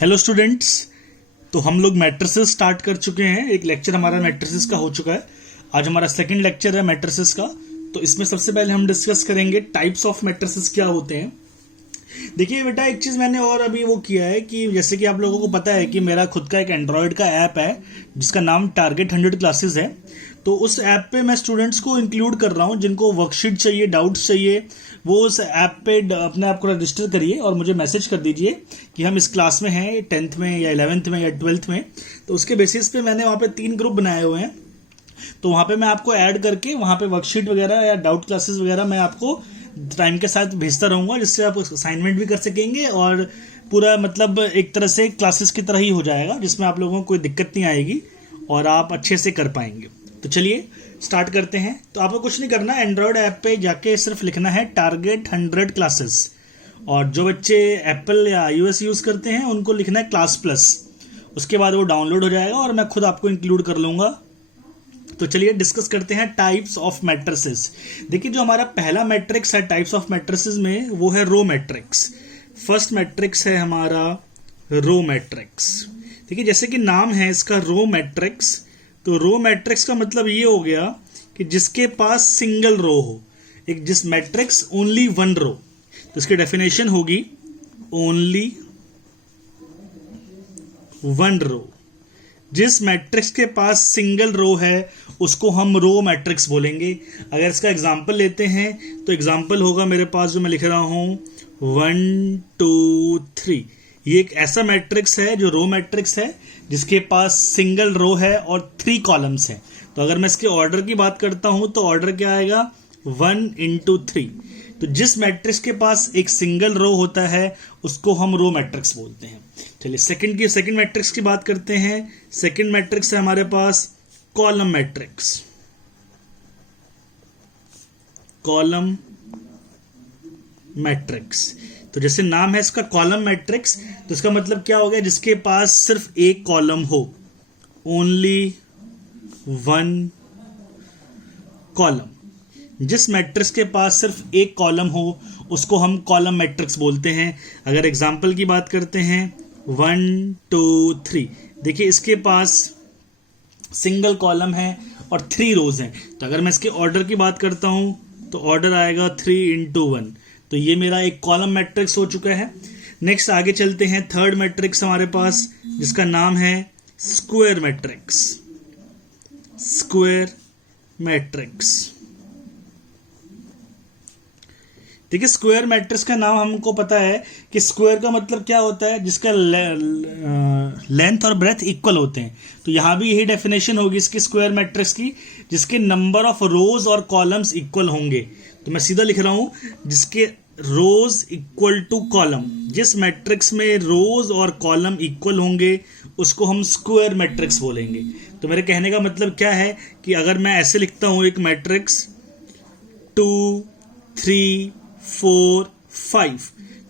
Hello students. तो हम लोग मैट्रिसेस स्टार्ट कर चुके हैं। एक लेक्चर हमारा मैट्रिसेस का हो चुका है। आज हमारा सेकंड लेक्चर है मैट्रिसेस का। तो इसमें सबसे पहले हम डिस्कस करेंगे टाइप्स ऑफ मैट्रिसेस क्या होते हैं। देखिए बेटा, एक चीज मैंने और अभी वो किया है कि जैसे कि आप लोगों को पता है कि मेरा खुद का एक एंड्रॉयड का ऐप है जिसका नाम टारगेट 100 क्लासेस है। तो उस ऐप पे मैं स्टूडेंट्स को इंक्लूड कर रहा हूँ जिनको वर्कशीट चाहिए, डाउट्स चाहिए, वो उस ऐप पे अपने आप को रजिस्टर करिए और मुझे मैसेज कर दीजिए कि हम इस क्लास में हैं, 10th में या 11th में या 12th में। तो उसके बेसिस पे मैंने वहाँ पे 3 ग्रुप बनाए हुए हैं। तो वहाँ पे मैं आपको ऐड करके वहाँ पे वर्कशीट वगैरह या डाउट क्लासेस वगैरह मैं आपको टाइम के साथ भेजता रहूँगा, जिससे आप असाइनमेंट भी कर सकेंगे और पूरा मतलब एक तरह से क्लासेस की तरह ही हो जाएगा, जिसमें आप लोगों को कोई दिक्कत नहीं आएगी और आप अच्छे से कर पाएंगे। तो चलिए स्टार्ट करते हैं। तो आपको कुछ नहीं करना, एंड्रॉयड ऐप पे जाके सिर्फ लिखना है टारगेट 100 क्लासेस, और जो बच्चे एप्पल या iOS यूज़ करते हैं उनको लिखना है क्लास प्लस। उसके बाद वो डाउनलोड हो जाएगा और मैं खुद आपको इंक्लूड कर लूँगा। तो चलिए डिस्कस करते हैं टाइप्स ऑफ मैट्रिसेस। देखिए, जो हमारा पहला मैट्रिक्स है टाइप्स ऑफ मैट्रिसेस में, वो है रो मैट्रिक्स। फर्स्ट मैट्रिक्स है हमारा रो मैट्रिक्स। देखिए, जैसे कि नाम है इसका रो मैट्रिक्स, तो रो मैट्रिक्स का मतलब ये हो गया कि जिसके पास सिंगल रो हो, एक जिस मैट्रिक्स ओनली वन रो। तो इसकी डेफिनेशन होगी ओनली वन रो। जिस मैट्रिक्स के पास सिंगल रो है उसको हम रो मैट्रिक्स बोलेंगे। अगर इसका एग्जांपल लेते हैं तो एग्जांपल होगा मेरे पास जो मैं लिख रहा हूं 1 2 3। ये एक ऐसा मैट्रिक्स है जो रो मैट्रिक्स है जिसके पास सिंगल रो है और 3 कॉलम्स हैं। तो अगर मैं इसके ऑर्डर की बात करता हूं तो ऑर्डर क्या आएगा 1 into 3। तो जिस मैट्रिक्स के पास एक सिंगल रो होता है उसको हम रो मैट्रिक्स बोलते हैं। चलिए सेकंड मैट्रिक्स की बात करते हैं। सेकंड मैट्रिक्स है हमारे पास कॉलम मैट्रिक्स। कॉलम मैट्रिक्स, तो जैसे नाम है इसका कॉलम मैट्रिक्स, तो इसका मतलब क्या हो गया, जिसके पास सिर्फ एक कॉलम हो, ओनली वन कॉलम। जिस मैट्रिक्स के पास सिर्फ एक कॉलम हो उसको हम कॉलम मैट्रिक्स बोलते हैं। अगर एग्जांपल की बात करते हैं 1 2 3, देखिए इसके पास सिंगल कॉलम है और 3 रोज हैं। तो अगर मैं इसके ऑर्डर की बात करता हूं तो ऑर्डर आएगा 3 into 1। तो ये मेरा एक कॉलम मैट्रिक्स हो चुका है। नेक्स्ट आगे चलते हैं। थर्ड मैट्रिक्स हमारे पास जिसका नाम है स्क्वायर मैट्रिक्स। स्क्वायर मैट्रिक्स, देखिए स्क्वायर मैट्रिक्स का नाम हमको पता है कि स्क्वायर का मतलब क्या होता है, जिसका लेंथ और ब्रेथ इक्वल होते हैं। तो यहां भी यही डेफिनेशन होगी इसकी स्क्वायर मैट्रिक्स की, जिसके नंबर ऑफ रोज और कॉलम्स इक्वल होंगे। तो मैं सीधा लिख रहा हूं जिसके रोज इक्वल टू कॉलम। जिस मैट्रिक्स में रोज और कॉलम इक्वल होंगे उसको हम स्क्वायर मैट्रिक्स बोलेंगे। तो मेरे कहने का मतलब क्या है कि अगर मैं ऐसे लिखता हूं एक मैट्रिक्स 2 3 4 5,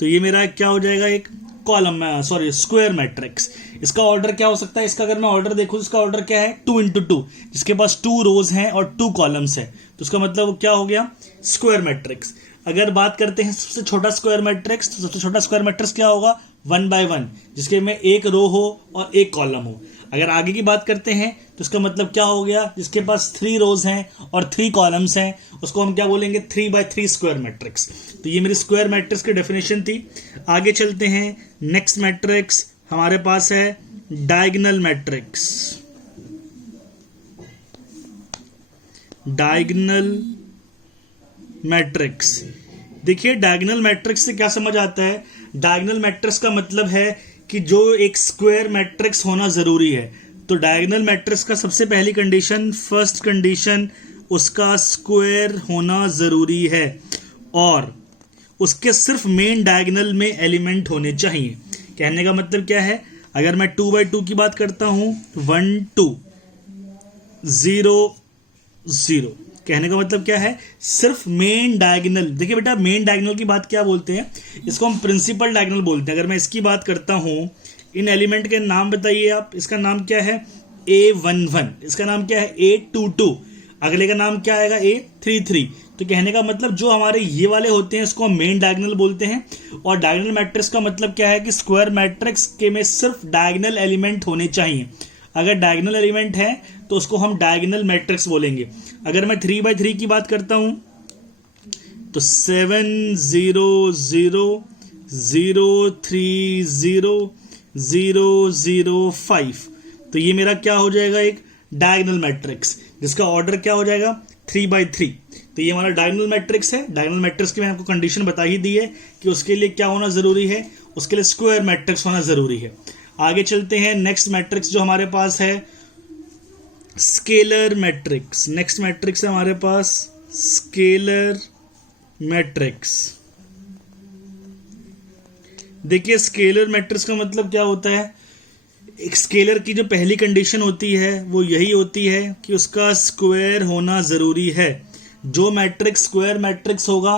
तो ये मेरा क्या हो जाएगा, एक कॉलम स्क्वायर मैट्रिक्स। इसका ऑर्डर क्या हो सकता है, इसका अगर मैं ऑर्डर देखूं, इसका ऑर्डर क्या है 2 into 2, जिसके पास 2 रोज हैं और 2 कॉलम्स हैं। तो उसका मतलब क्या हो गया, स्क्वायर मैट्रिक्स। अगर बात करते हैं सबसे छोटा स्क्वायर मैट्रिक्स, तो सबसे छोटा स्क्वायर मैट्रिक्स क्या होगा 1 by 1, जिसके में एक रो हो और एक कॉलम हो। अगर आगे की बात करते हैं तो इसका मतलब क्या हो गया, जिसके पास 3 रोज हैं और 3 कॉलम्स हैं उसको हम क्या बोलेंगे 3 by 3 स्क्वायर मैट्रिक्स। तो ये मेरी स्क्वायर मैट्रिक्स की डेफिनेशन थी। आगे चलते हैं। नेक्स्ट मैट्रिक्स हमारे पास है डायगोनल मैट्रिक्स। डायगोनल मैट्रिक्स, देखिए डायगोनल मैट्रिक्स से क्या समझ आता है। डायगोनल मैट्रिक्स का मतलब है कि जो एक स्क्वायर मैट्रिक्स होना जरूरी है। तो डायगोनल मैट्रिक्स का सबसे पहली कंडीशन, फर्स्ट कंडीशन, उसका स्क्वायर होना जरूरी है और उसके सिर्फ मेन डायगोनल में एलिमेंट होने चाहिए। कहने का मतलब क्या है, अगर मैं 2 by 2 की बात करता हूं 1 2 0 0, कहने का मतलब क्या है, सिर्फ मेन डायगोनल। देखिए बेटा, मेन डायगोनल की बात क्या बोलते हैं, इसको हम प्रिंसिपल डायगोनल बोलते हैं। अगर मैं इसकी बात करता हूं, इन एलिमेंट के नाम बताइए आप। इसका नाम क्या है A11, इसका नाम क्या है A22, अगले का नाम क्या आएगा A33। तो कहने का मतलब जो हमारे ये वाले होते हैं इसको हम मेन डायगोनल बोलते हैं। और डायगोनल मैट्रिक्स का मतलब क्या है कि स्क्वायर मैट्रिक्स के में सिर्फ डायगोनल एलिमेंट होने चाहिए। अगर डायगोनल एलिमेंट है तो उसको हम डायगोनल मैट्रिक्स बोलेंगे। अगर मैं 3x3 की बात करता हूं तो 7 0 0 0 3 0 0 0 5, तो ये मेरा क्या हो जाएगा, एक डायगोनल मैट्रिक्स जिसका ऑर्डर क्या हो जाएगा 3x3। तो ये हमारा डायगोनल मैट्रिक्स है। डायगोनल मैट्रिक्स की मैंने आपको कंडीशन बता ही दी है कि उसके लिए क्या होना जरूरी है, उसके लिए स्क्वायर मैट्रिक्स होना जरूरी है। आगे चलते हैं, नेक्स्ट मैट्रिक्स जो हमारे पास है स्केलर मैट्रिक्स। नेक्स्ट मैट्रिक्स है हमारे पास स्केलर मैट्रिक्स। देखिए स्केलर मैट्रिक्स का मतलब क्या होता है, एक स्केलर की जो पहली कंडीशन होती है वो यही होती है कि उसका स्क्वायर होना जरूरी है। जो मैट्रिक्स स्क्वायर मैट्रिक्स होगा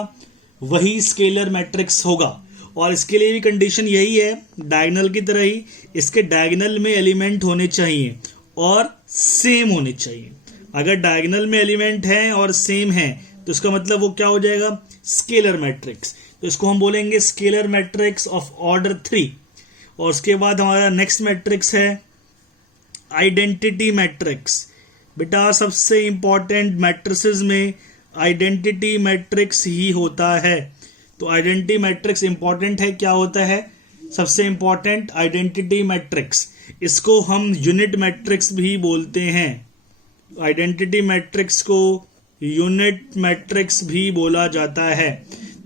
वही स्केलर मैट्रिक्स होगा। और इसके लिए भी कंडीशन यही है, डायगोनल की तरह ही इसके डायगोनल में एलिमेंट होने चाहिए और सेम होने चाहिए। अगर डायगोनल में एलिमेंट है और सेम है तो इसका मतलब वो क्या हो जाएगा, स्केलर मैट्रिक्स। तो इसको हम बोलेंगे स्केलर मैट्रिक्स ऑफ ऑर्डर 3। और उसके बाद हमारा नेक्स्ट मैट्रिक्स है आइडेंटिटी मैट्रिक्स। बेटा सबसे इंपॉर्टेंट मैट्रिसेस में आइडेंटिटी मैट्रिक्स ही होता है। तो आइडेंटिटी मैट्रिक्स इंपॉर्टेंट है, क्या होता है, सबसे इंपॉर्टेंट आइडेंटिटी मैट्रिक्स। इसको हम यूनिट मैट्रिक्स भी बोलते हैं। आइडेंटिटी मैट्रिक्स को यूनिट मैट्रिक्स भी बोला जाता है।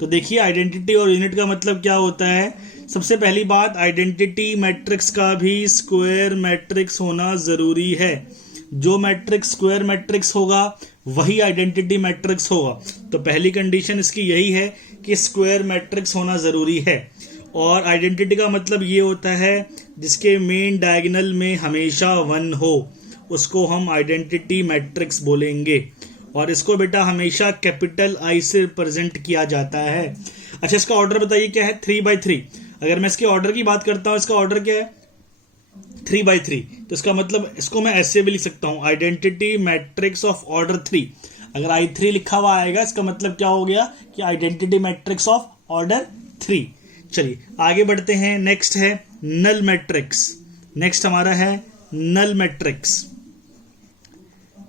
तो देखिए आइडेंटिटी और यूनिट का मतलब क्या होता है। सबसे पहली बात, आइडेंटिटी मैट्रिक्स का भी स्क्वायर मैट्रिक्स होना जरूरी है। जो मैट्रिक्स स्क्वायर मैट्रिक्स होगा वही आइडेंटिटी मैट्रिक्स होगा। तो पहली कंडीशन इसकी यही है कि स्क्वायर मैट्रिक्स होना जरूरी है। और आइडेंटिटी का मतलब ये होता है जिसके मेन डायगोनल में हमेशा 1 हो, उसको हम आइडेंटिटी मैट्रिक्स बोलेंगे। और इसको बेटा हमेशा कैपिटल आई से रिप्रेजेंट किया जाता है। अच्छा, इसका ऑर्डर बताइए क्या है, 3x3। अगर मैं इसके ऑर्डर की बात करता हूं, इसका ऑर्डर क्या है 3x3, तो इसका मतलब इसको मैं ऐसे भी लिख सकता हूं, आइडेंटिटी मैट्रिक्स ऑफ ऑर्डर 3। अगर I3 लिखा हुआ आएगा इसका मतलब क्या हो गया कि आइडेंटिटी मैट्रिक्स ऑफ ऑर्डर 3। चलिए आगे बढ़ते हैं, नेक्स्ट है नल मैट्रिक्स। नेक्स्ट हमारा है नल मैट्रिक्स।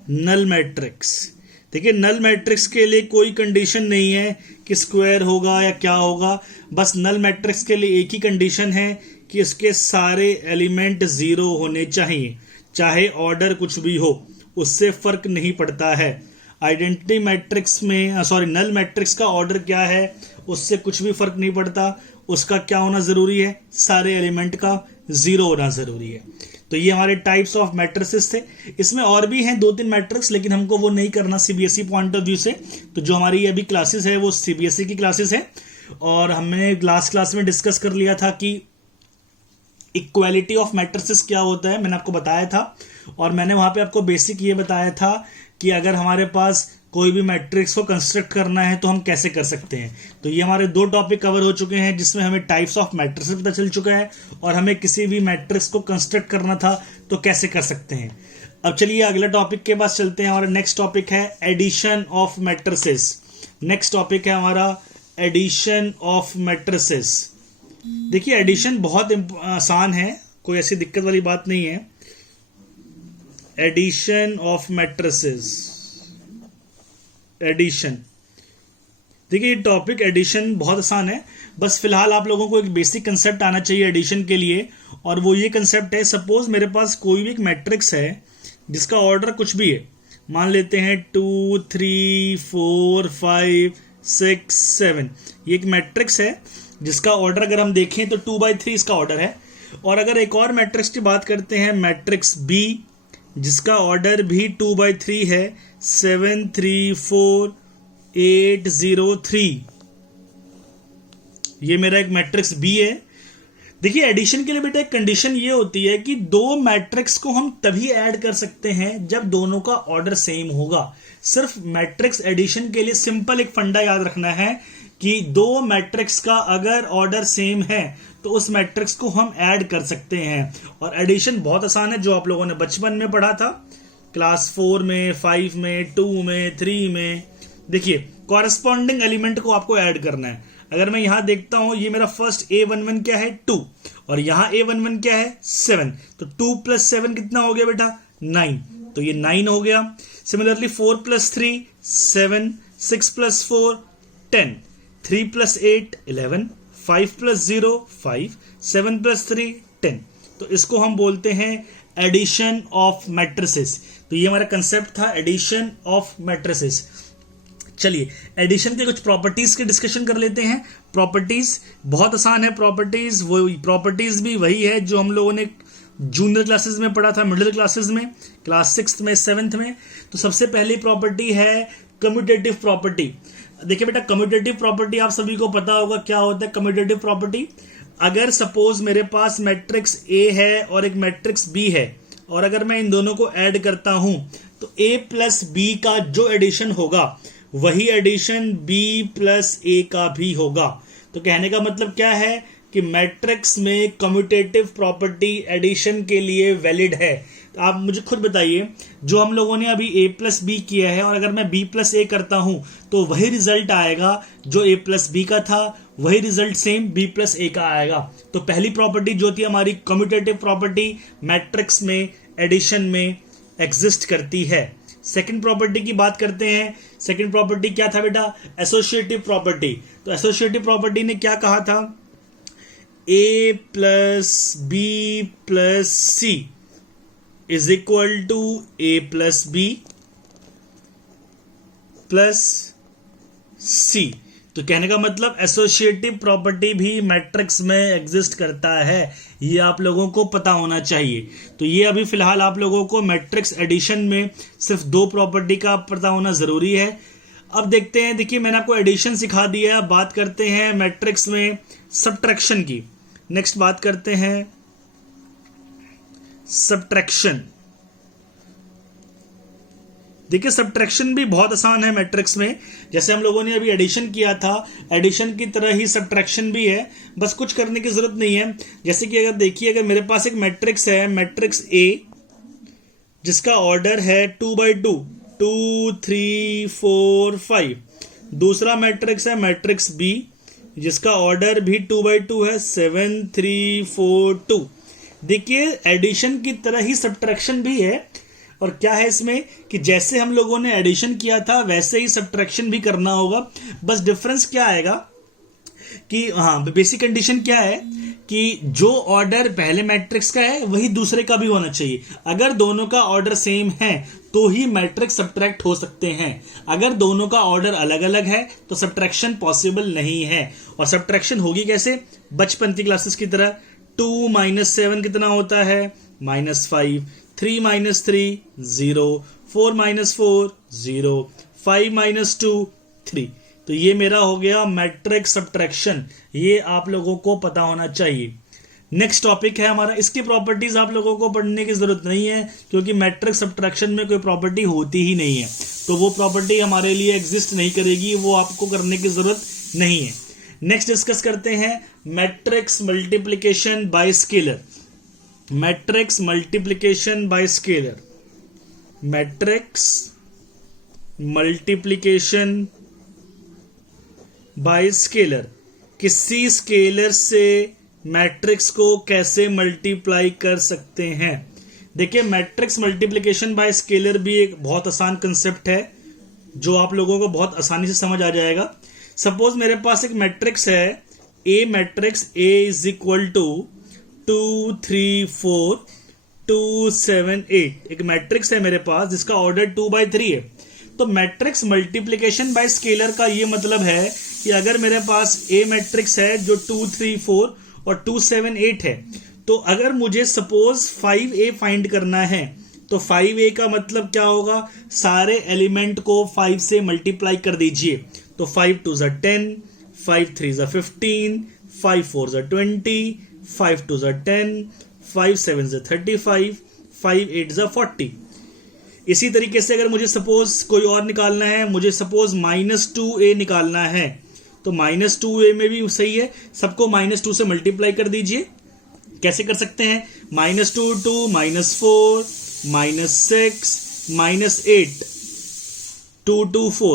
नल मैट्रिक्स, देखिए नल मैट्रिक्स के लिए कोई कंडीशन नहीं है कि स्क्वायर होगा या क्या होगा। बस नल मैट्रिक्स के लिए एक ही कंडीशन है कि इसके सारे एलिमेंट 0 होने चाहिए, चाहे ऑर्डर कुछ भी हो, उससे फर्क नहीं पड़ता है। आइडेंटिटी मैट्रिक्स में नल मैट्रिक्स का ऑर्डर क्या है उससे कुछ भी फर्क नहीं पड़ता। उसका क्या होना जरूरी है, सारे एलिमेंट का 0 होना जरूरी है। तो ये हमारे टाइप्स ऑफ मैट्रिसेस थे। इसमें और भी हैं 2-3 मैट्रिक्स, लेकिन हमको वो नहीं करना सीबीएसई पॉइंट ऑफ व्यू से। तो जो हमारी अभी क्लासेस है वो सीबीएसई की क्लासेस है। और हमने लास्ट क्लास में डिस्कस कर लिया था कि इक्वालिटी ऑफ मैट्रिसेस क्या होता है, मैंने आपको बताया था। और मैंने वहां पे आपको बेसिक ये बताया था कि अगर हमारे पास कोई भी मैट्रिक्स को कंस्ट्रक्ट करना है तो हम कैसे कर सकते हैं। तो ये हमारे 2 टॉपिक कवर हो चुके हैं जिसमें हमें टाइप्स ऑफ मैट्रिसेस पता चल चुका है और हमें किसी भी मैट्रिक्स को कंस्ट्रक्ट करना था तो कैसे कर सकते हैं। अब चलिए अगला टॉपिक के पास चलते हैं। हमारा नेक्स्ट टॉपिक है addition of matrices. Next topic है हमारा एडिशन ऑफ मैट्रिसेस। देखिए एडिशन बहुत आसान है, कोई ऐसी दिक्कत वाली बात नहीं है। एडिशन ऑफ मैट्रिसेस, एडिशन, देखिए ये टॉपिक एडिशन बहुत आसान है। बस फिलहाल आप लोगों को एक बेसिक कंसेप्ट आना चाहिए एडिशन के लिए, और वो ये कंसेप्ट है, सपोज मेरे पास कोई भी एक मैट्रिक्स है जिसका ऑर्डर कुछ भी है, मान लेते हैं 2 3 4 5 6 7, ये एक मैट्रिक्स है जिसका ऑर्डर अगर हम देखें तो 2/3 इसका ऑर्डर है। और अगर एक और मैट्रिक्स की बात करते हैं, मैट्रिक्स बी, जिसका ऑर्डर भी 2/3 है, 7 3 4 8 0 3, ये मेरा एक मैट्रिक्स बी है। देखिए एडिशन के लिए बेटा एक कंडीशन ये होती है कि 2 मैट्रिक्स को हम तभी ऐड कर सकते हैं जब दोनों का ऑर्डर सेम होगा। सिर्फ मैट्रिक्स एडिशन के लिए सिंपल एक फंडा याद रखना है कि 2 मैट्रिक्स का अगर ऑर्डर सेम है तो उस मैट्रिक्स को हम ऐड कर सकते हैं। और एडिशन बहुत आसान है, जो आप लोगों ने बचपन में पढ़ा था, क्लास 4 में, 5 में, 2 में, 3 में। देखिए कॉरेस्पॉन्डिंग एलिमेंट को आपको ऐड करना है। अगर मैं यहां देखता हूं, ये मेरा फर्स्ट A11 क्या है 2 और यहां A11 क्या है 7, तो 2 + 7 कितना हो गया बेटा 9, तो ये 9 हो गया। सिमिलरली 4 + 3 7, 6 + 4 10, 3 + 8 11, 5 + 0 5, 7 + 3 10। तो इसको हम बोलते हैं एडिशन ऑफ मैट्रिसेस। तो ये हमारा कंसेप्ट था एडिशन ऑफ मैट्रिसेस। चलिए एडिशन के कुछ प्रॉपर्टीज के डिस्कशन कर लेते हैं। प्रॉपर्टीज बहुत आसान है, प्रॉपर्टीज प्रॉपर्टीज भी वही है जो हम लोगों ने जूनियर क्लासेस में पढ़ा था, मिडिल क्लासेस में, क्लास 6 में 7th में। तो सबसे पहली प्रॉपर्टी है कम्यूटेटिव प्रॉपर्टी। देखिए बेटा कम्यूटेटिव प्रॉपर्टी आप सभी को पता होगा क्या होता है कम्यूटेटिव प्रॉपर्टी। अगर सपोज मेरे पास मैट्रिक्स ए है और एक मैट्रिक्स बी है और अगर मैं इन दोनों को ऐड करता हूं तो ए प्लस बी का जो एडिशन होगा वही एडिशन बी प्लस ए का भी होगा। तो कहने का मतलब क्या है कि मैट्रिक्स में कम्यूटेटिव प्रॉपर्टी एडिशन के लिए वैलिड है। तो आप मुझे खुद बताइए, जो हम लोगों ने अभी a प्लस बी किया है और अगर मैं b प्लस ए करता हूं तो वही रिजल्ट आएगा जो a प्लस बी का था, वही रिजल्ट सेम b प्लस ए का आएगा। तो पहली प्रॉपर्टी जो थी हमारी कम्यूटेटिव प्रॉपर्टी मैट्रिक्स में एडिशन में एग्जिस्ट करती है। सेकंड प्रॉपर्टी की बात करते हैं। सेकंड प्रॉपर्टी क्या था बेटा एसोसिएटिव प्रॉपर्टी। तो एसोसिएटिव प्रॉपर्टी ने क्या कहा था a plus B plus C is equal to A plus B plus C. तो कहने का मतलब एसोसिएटिव प्रॉपर्टी भी मैट्रिक्स में एग्जिस्ट करता है, ये आप लोगों को पता होना चाहिए। तो ये अभी फिलहाल आप लोगों को मैट्रिक्स एडिशन में सिर्फ 2 प्रॉपर्टी का पता होना जरूरी है। अब देखते हैं, देखिए मैंने आपको एडिशन सिखा दिया है, अब बात करते हैं मैट्रिक्स में सब्ट्रैक्शन की। नेक्स्ट बात करते हैं सब्ट्रैक्शन। देखिए सब्ट्रैक्शन भी बहुत आसान है मैट्रिक्स में, जैसे हम लोगों ने अभी एडिशन किया था, एडिशन की तरह ही सब्ट्रैक्शन भी है, बस कुछ करने की जरूरत नहीं है। जैसे कि अगर देखिए, अगर मेरे पास एक मैट्रिक्स है, मैट्रिक्स ए जिसका ऑर्डर है 2/2 2 3 4 5, दूसरा मैट्रिक्स है मैट्रिक्स बी जिसका ऑर्डर भी 2/2 है 7 3 4 2। देखिए एडिशन की तरह ही सब्ट्रैक्शन भी है, और क्या है इसमें कि जैसे हम लोगों ने एडिशन किया था वैसे ही सब्ट्रैक्शन भी करना होगा। बस डिफरेंस क्या आएगा कि हाँ, बेसिक कंडीशन क्या है कि जो ऑर्डर पहले मैट्रिक्स का है वही दूसरे का भी होना चाहिए। अगर दोनों का ऑर्डर सेम है तो ही मैट्रिक्स सब्ट्रैक्ट हो सकते हैं, अगर दोनों का ऑर्डर अलग अलग है तो सब्ट्रैक्शन पॉसिबल नहीं है। और सब्ट्रैक्शन होगी कैसे, बचपन की क्लासेस की तरह। 2 - 7 कितना होता है -5, 3 - 3 0, 4 - 4 0, 5 - 2 3। तो ये मेरा हो गया मैट्रिक्स सब्ट्रैक्शन, ये आप लोगों को पता होना चाहिए। नेक्स्ट टॉपिक है हमारा, इसकी प्रॉपर्टीज आप लोगों को पढ़ने की जरूरत नहीं है क्योंकि मैट्रिक्स सब्ट्रैक्शन में कोई प्रॉपर्टी होती ही नहीं है, तो वो प्रॉपर्टी हमारे लिए एग्जिस्ट नहीं करेगी, वो आपको करने की जरूरत नहीं है। नेक्स्ट डिस्कस करते हैं matrix multiplication bye scalar. Matrix multiplication bye scalar, matrix multiplication bye scalar, किसी स्केलर से मैट्रिक्स को कैसे मल्टीप्लाई कर सकते हैं। देखिए मैट्रिक्स मल्टीप्लिकेशन बाय स्केलर भी एक बहुत आसान कंसेप्ट है जो आप लोगों को बहुत आसानी से समझ आ जाएगा। सपोज मेरे पास एक मैट्रिक्स है A, matrix A is equal to 2 3 4 2 7 8, एक मैट्रिक्स है मेरे पास जिसका ऑर्डर 2/3 है। तो मैट्रिक्स मल्टीप्लिकेशन बाय स्केलर का ये मतलब है कि अगर मेरे पास ए मैट्रिक्स है जो 2 3 4 और 2 7 8 है, तो अगर मुझे सपोज 5A फाइंड करना है तो 5A का मतलब क्या होगा, सारे एलिमेंट को 5 से मल्टीप्लाई कर दीजिए। तो 5 2 = 10, 5 3 = 15, 5 4 = 20, 5 2 = 10, 5 7 = 35, 5 8 = 40। इसी तरीके से अगर मुझे सपोज कोई और निकालना है, मुझे सपोज -2A निकालना है, तो -2A में भी सही है, सबको -2 से मल्टीप्लाई कर दीजिए। कैसे कर सकते हैं, -2 2 -4 -6 -8 2 2 4